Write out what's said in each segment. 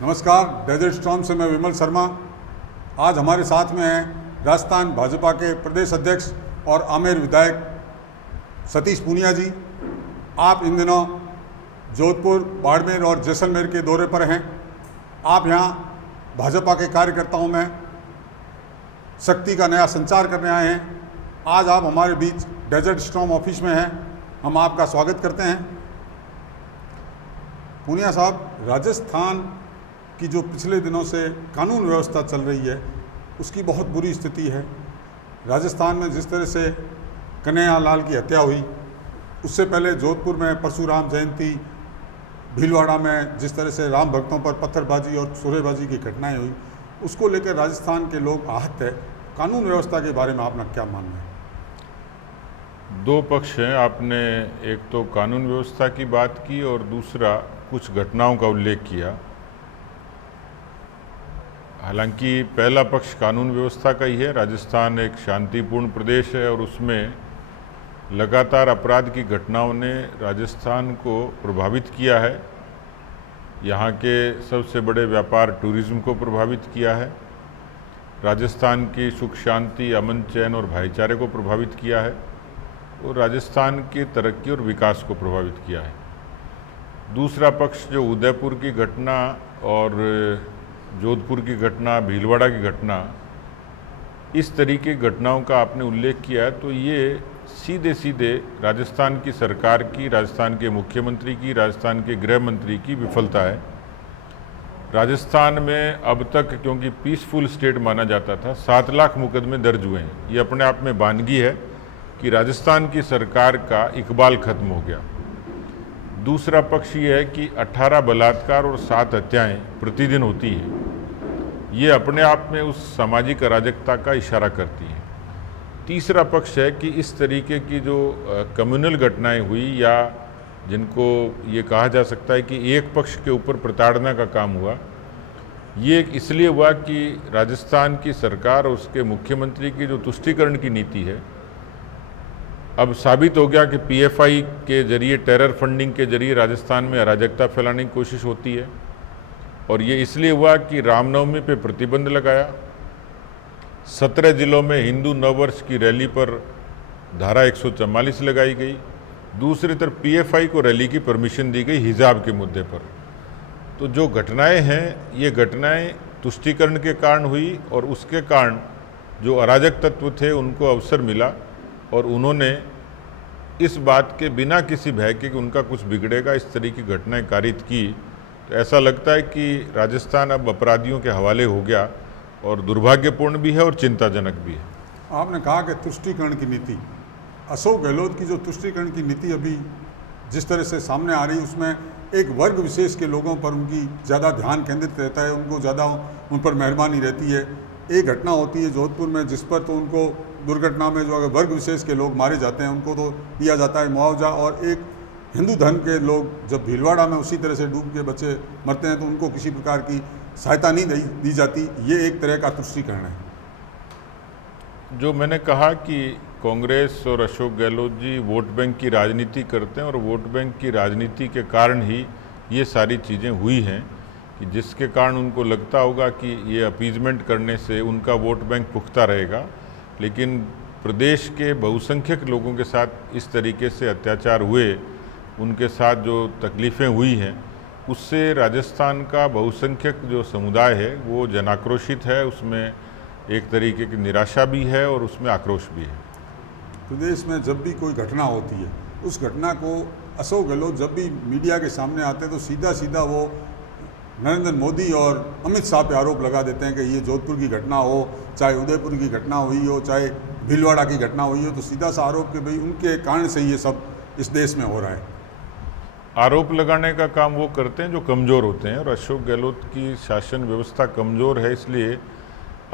नमस्कार, desert storm से मैं विमल शर्मा। आज हमारे साथ में हैं राजस्थान भाजपा के प्रदेश अध्यक्ष और आमेर विधायक सतीश पूनिया जी। आप इन दिनों जोधपुर, बाड़मेर और जैसलमेर के दौरे पर हैं। आप यहाँ भाजपा के कार्यकर्ताओं में शक्ति का नया संचार करने आए हैं। आज आप हमारे बीच डेजर्ट स्टॉर्म ऑफिस में हैं। हम आपका स्वागत करते हैं। पूनिया साहब, राजस्थान की जो पिछले दिनों से कानून व्यवस्था चल रही है उसकी बहुत बुरी स्थिति है। राजस्थान में जिस तरह से कन्हैया लाल की हत्या हुई, उससे पहले जोधपुर में परशुराम जयंती, भीलवाड़ा में जिस तरह से राम भक्तों पर पत्थरबाजी और शोरेबाजी की घटनाएं हुई, उसको लेकर राजस्थान के लोग आहत है। कानून व्यवस्था के बारे में आपका क्या मानना है? दो पक्ष हैं। आपने एक तो कानून व्यवस्था की बात की और दूसरा कुछ घटनाओं का उल्लेख किया। हालांकि पहला पक्ष कानून व्यवस्था का ही है। राजस्थान एक शांतिपूर्ण प्रदेश है और उसमें लगातार अपराध की घटनाओं ने राजस्थान को प्रभावित किया है। यहाँ के सबसे बड़े व्यापार टूरिज्म को प्रभावित किया है। राजस्थान की सुख शांति, अमन चैन और भाईचारे को प्रभावित किया है और राजस्थान की तरक्की और विकास को प्रभावित किया है। दूसरा पक्ष जो उदयपुर की घटना और जोधपुर की घटना, भीलवाड़ा की घटना, इस तरीके की घटनाओं का आपने उल्लेख किया है, तो ये सीधे सीधे राजस्थान की सरकार की, राजस्थान के मुख्यमंत्री की, राजस्थान के गृह मंत्री की विफलता है। राजस्थान में अब तक, क्योंकि पीसफुल स्टेट माना जाता था, 7 लाख मुकदमे दर्ज हुए हैं। ये अपने आप में वानगी है कि राजस्थान की सरकार का इकबाल खत्म हो गया। दूसरा पक्ष ये है कि 18 बलात्कार और 7 हत्याएं प्रतिदिन होती हैं। ये अपने आप में उस सामाजिक अराजकता का इशारा करती हैं। तीसरा पक्ष है कि इस तरीके की जो कम्युनल घटनाएं हुई, या जिनको ये कहा जा सकता है कि एक पक्ष के ऊपर प्रताड़ना का काम हुआ, ये इसलिए हुआ कि राजस्थान की सरकार और उसके मुख्यमंत्री की जो तुष्टीकरण की नीति है, अब साबित हो गया कि पीएफआई के जरिए, टेरर फंडिंग के जरिए राजस्थान में अराजकता फैलाने की कोशिश होती है। और ये इसलिए हुआ कि रामनवमी पे प्रतिबंध लगाया। 17 जिलों में हिंदू नववर्ष की रैली पर धारा 144 लगाई गई। दूसरी तरफ पीएफआई को रैली की परमिशन दी गई हिजाब के मुद्दे पर। तो जो घटनाएं हैं, ये घटनाएं तुष्टीकरण के कारण हुई और उसके कारण जो अराजक तत्व थे उनको अवसर मिला और उन्होंने इस बात के बिना किसी भय के कि उनका कुछ बिगड़ेगा, इस तरह की घटनाएं कारित की। तो ऐसा लगता है कि राजस्थान अब अपराधियों के हवाले हो गया और दुर्भाग्यपूर्ण भी है और चिंताजनक भी है। आपने कहा कि तुष्टीकरण की नीति, अशोक गहलोत की जो तुष्टीकरण की नीति अभी जिस तरह से सामने आ रही है, उसमें एक वर्ग विशेष के लोगों पर उनकी ज़्यादा ध्यान केंद्रित रहता है, उनको ज़्यादा उन पर मेहरबानी रहती है। एक घटना होती है जोधपुर में जिस पर तो उनको दुर्घटना में जो अगर वर्ग विशेष के लोग मारे जाते हैं उनको तो दिया जाता है मुआवजा, और एक हिंदू धर्म के लोग जब भीलवाड़ा में उसी तरह से डूब के बच्चे मरते हैं तो उनको किसी प्रकार की सहायता नहीं दी जाती। ये एक तरह का तुष्टीकरण है। जो मैंने कहा कि कांग्रेस और अशोक गहलोत जी वोट बैंक की राजनीति करते हैं और वोट बैंक की राजनीति के कारण ही ये सारी चीज़ें हुई हैं, कि जिसके कारण उनको लगता होगा कि ये अपीजमेंट करने से उनका वोट बैंक पुख्ता रहेगा। लेकिन प्रदेश के बहुसंख्यक लोगों के साथ इस तरीके से अत्याचार हुए, उनके साथ जो तकलीफ़ें हुई हैं, उससे राजस्थान का बहुसंख्यक जो समुदाय है वो जनाक्रोशित है। उसमें एक तरीके की निराशा भी है और उसमें आक्रोश भी है। प्रदेश में जब भी कोई घटना होती है, उस घटना को अशोक गहलोत जब भी मीडिया के सामने आते हैं तो सीधा सीधा वो नरेंद्र मोदी और अमित शाह पे आरोप लगा देते हैं कि ये जोधपुर की घटना हो, चाहे उदयपुर की घटना हुई हो, चाहे भीलवाड़ा की घटना हुई हो, तो सीधा सा आरोप कि भाई उनके कारण से ये सब इस देश में हो रहा है। आरोप लगाने का काम वो करते हैं जो कमज़ोर होते हैं, और अशोक गहलोत की शासन व्यवस्था कमज़ोर है, इसलिए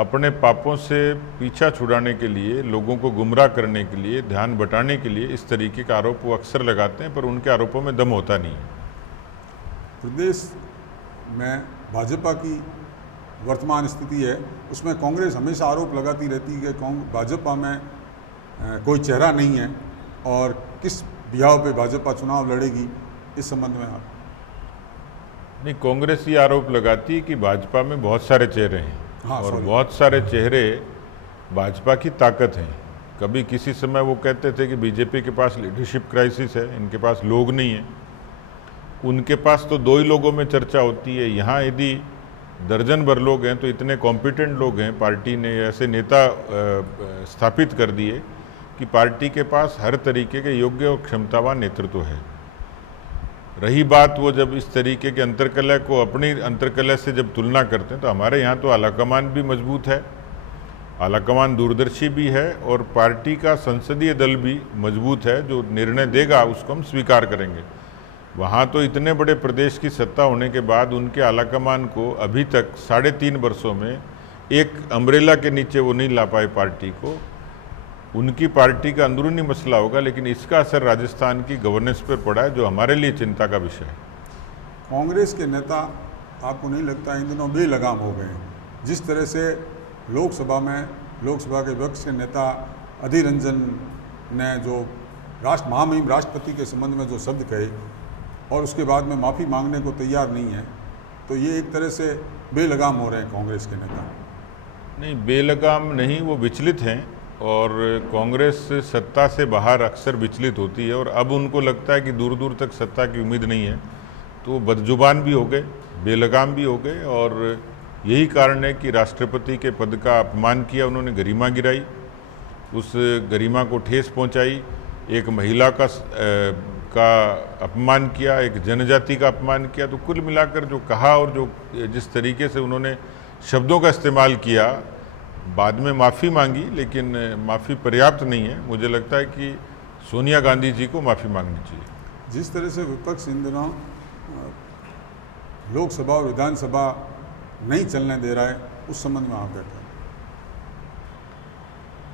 अपने पापों से पीछा छुड़ाने के लिए, लोगों को गुमराह करने के लिए, ध्यान बटाने के लिए इस तरीके का आरोप वो अक्सर लगाते हैं, पर उनके आरोपों में दम होता नहीं है। प्रदेश में भाजपा की वर्तमान स्थिति है, उसमें कांग्रेस हमेशा आरोप लगाती रहती है कि भाजपा में कोई चेहरा नहीं है, और किस बिहाव पे भाजपा चुनाव लड़ेगी, इस संबंध में आप? नहीं, कांग्रेस ये आरोप लगाती है कि भाजपा में बहुत सारे चेहरे हैं हाँ, और sorry। बहुत सारे चेहरे भाजपा की ताकत हैं। कभी किसी समय वो कहते थे कि बीजेपी के पास लीडरशिप क्राइसिस है, इनके पास लोग नहीं है। उनके पास तो दो ही लोगों में चर्चा होती है। यहाँ यदि दर्जन भर लोग हैं तो इतने कॉम्पिटेंट लोग हैं, पार्टी ने ऐसे नेता स्थापित कर दिए कि पार्टी के पास हर तरीके के योग्य और क्षमतावान नेतृत्व है। रही बात वो जब इस तरीके के अंतर्कलह को अपनी अंतर्कलह से जब तुलना करते हैं तो हमारे यहाँ तो आलाकमान भी मजबूत है, आलाकमान दूरदर्शी भी है और पार्टी का संसदीय दल भी मजबूत है। जो निर्णय देगा उसको हम स्वीकार करेंगे। वहाँ तो इतने बड़े प्रदेश की सत्ता होने के बाद उनके आलाकमान को अभी तक 3.5 वर्षों में एक अम्ब्रेला के नीचे वो नहीं ला पाए पार्टी को। उनकी पार्टी का अंदरूनी मसला होगा, लेकिन इसका असर राजस्थान की गवर्नेंस पर पड़ा है, जो हमारे लिए चिंता का विषय है। कांग्रेस के नेता आपको नहीं लगता इन दिनों बेलगाम हो गए हैं? जिस तरह से लोकसभा के विपक्ष के नेता अधीर रंजन ने जो महामहिम राष्ट्रपति के संबंध में जो शब्द कहे और उसके बाद में माफ़ी मांगने को तैयार नहीं है, तो ये एक तरह से बेलगाम हो रहे हैं कांग्रेस के नेता। नहीं, बेलगाम नहीं, वो विचलित हैं और कांग्रेस सत्ता से बाहर अक्सर विचलित होती है और अब उनको लगता है कि दूर दूर तक सत्ता की उम्मीद नहीं है, तो वो बदजुबान भी हो गए, बेलगाम भी हो गए। और यही कारण है कि राष्ट्रपति के पद का अपमान किया उन्होंने, गरिमा गिराई, उस गरिमा को ठेस पहुंचाई, एक महिला का अपमान किया, एक जनजाति का अपमान किया। तो कुल मिलाकर जो कहा और जो जिस तरीके से उन्होंने शब्दों का इस्तेमाल किया, बाद में माफ़ी मांगी, लेकिन माफ़ी पर्याप्त नहीं है। मुझे लगता है कि सोनिया गांधी जी को माफ़ी मांगनी चाहिए। जिस तरह से विपक्ष इन दिनों लोकसभा और विधानसभा नहीं चलने दे रहा है, उस संबंध में आप क्या कहें?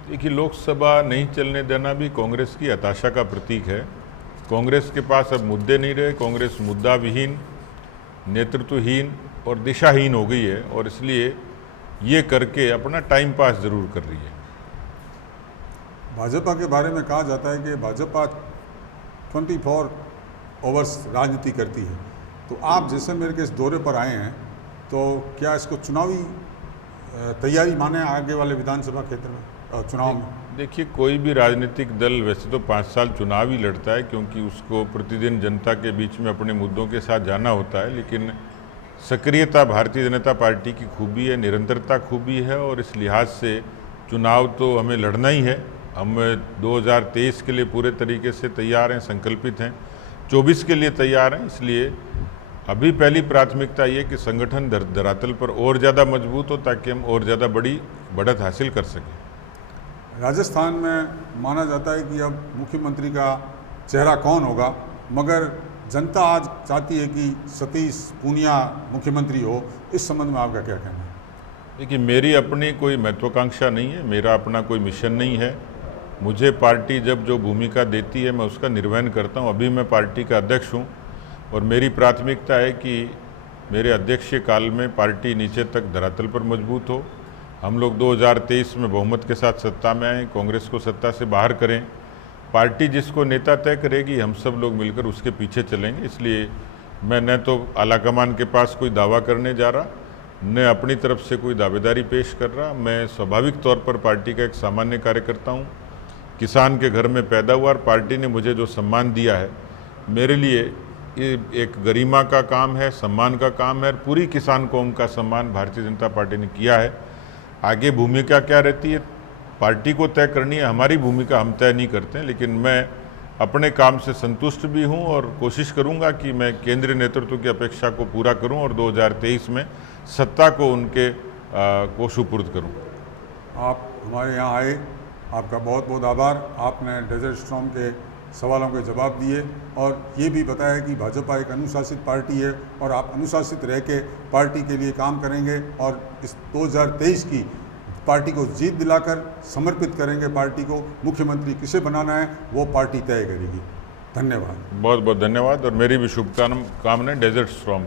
देखिए, लोकसभा नहीं चलने देना भी कांग्रेस की हताशा का प्रतीक है। कांग्रेस के पास अब मुद्दे नहीं रहे, कांग्रेस मुद्दा विहीन, नेतृत्वहीन और दिशाहीन हो गई है और इसलिए ये करके अपना टाइम पास जरूर कर रही है। भाजपा के बारे में कहा जाता है कि भाजपा 24 आवर्स राजनीति करती है, तो आप जैसलमेर के इस दौरे पर आए हैं, तो क्या इसको चुनावी तैयारी माने आगे वाले विधानसभा क्षेत्र में चुनाव में? देखिए, कोई भी राजनीतिक दल वैसे तो 5 साल चुनाव ही लड़ता है, क्योंकि उसको प्रतिदिन जनता के बीच में अपने मुद्दों के साथ जाना होता है। लेकिन सक्रियता भारतीय जनता पार्टी की खूबी है, निरंतरता खूबी है और इस लिहाज से चुनाव तो हमें लड़ना ही है। हम 2023 के लिए पूरे तरीके से तैयार हैं, संकल्पित हैं, 24 के लिए तैयार हैं। इसलिए अभी पहली प्राथमिकता ये कि संगठन धरातल पर और ज़्यादा मजबूत हो, ताकि हम और ज़्यादा बड़ी बढ़त हासिल कर सकें। राजस्थान में माना जाता है कि अब मुख्यमंत्री का चेहरा कौन होगा, मगर जनता आज चाहती है कि सतीश पूनिया मुख्यमंत्री हो। इस संबंध में आपका क्या कहना है? देखिए, मेरी अपनी कोई महत्वाकांक्षा नहीं है, मेरा अपना कोई मिशन नहीं है। मुझे पार्टी जब जो भूमिका देती है मैं उसका निर्वहन करता हूँ। अभी मैं पार्टी का अध्यक्ष हूँ और मेरी प्राथमिकता है कि मेरे अध्यक्षीय काल में पार्टी नीचे तक धरातल पर मजबूत हो। हम लोग 2023 में बहुमत के साथ सत्ता में आए, कांग्रेस को सत्ता से बाहर करें। पार्टी जिसको नेता तय करेगी, हम सब लोग मिलकर उसके पीछे चलेंगे। इसलिए मैं न तो आलाकमान के पास कोई दावा करने जा रहा, न अपनी तरफ से कोई दावेदारी पेश कर रहा। मैं स्वाभाविक तौर पर पार्टी का एक सामान्य कार्यकर्ता हूँ, किसान के घर में पैदा हुआ और पार्टी ने मुझे जो सम्मान दिया है, मेरे लिए ये एक गरिमा का काम है, सम्मान का काम है। पूरी किसान कौम का सम्मान भारतीय जनता पार्टी ने किया है। आगे भूमिका क्या रहती है पार्टी को तय करनी है, हमारी भूमिका हम तय नहीं करते हैं। लेकिन मैं अपने काम से संतुष्ट भी हूं और कोशिश करूंगा कि मैं केंद्रीय नेतृत्व की अपेक्षा को पूरा करूं और 2023 में सत्ता को उनके को सुपुर्द करूं। आप हमारे यहाँ आए, आपका बहुत बहुत आभार। आपने डेजर्ट स्टॉर्म के सवालों के जवाब दिए और ये भी बताया कि भाजपा एक अनुशासित पार्टी है और आप अनुशासित रह के पार्टी के लिए काम करेंगे और इस 2023 की पार्टी को जीत दिलाकर समर्पित करेंगे। पार्टी को मुख्यमंत्री किसे बनाना है वो पार्टी तय करेगी। धन्यवाद, बहुत बहुत धन्यवाद और मेरी भी शुभकामनाएं डेजर्ट स्टॉर्म।